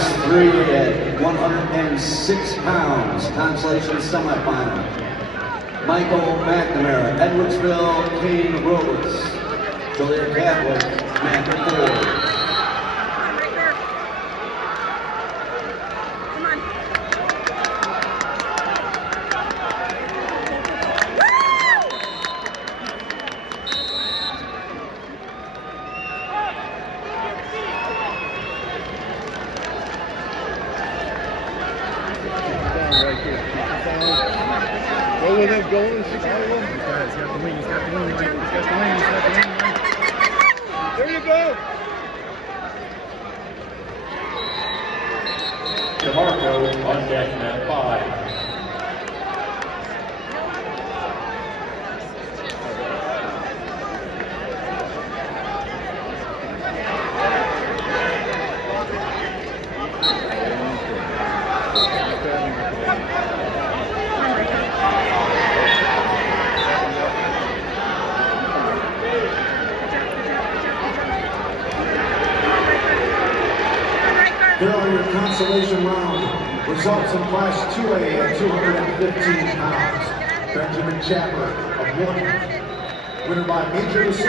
Class 3 at 106 pounds, consolation semifinal. Michael McNamara, Edwardsville, Kane Robles, Joliet Catholic, Matt Ford. Go with him, go with him, 6 out of 1. He's got the wing, he's got the wing, Mike. He's got the wing, he's got the wing, Mike. There you go. DeMarco on deck at 5. Here are your consolation round results in Class 2A at 215 pounds. Benjamin Chapper of Morton, winner by major decision.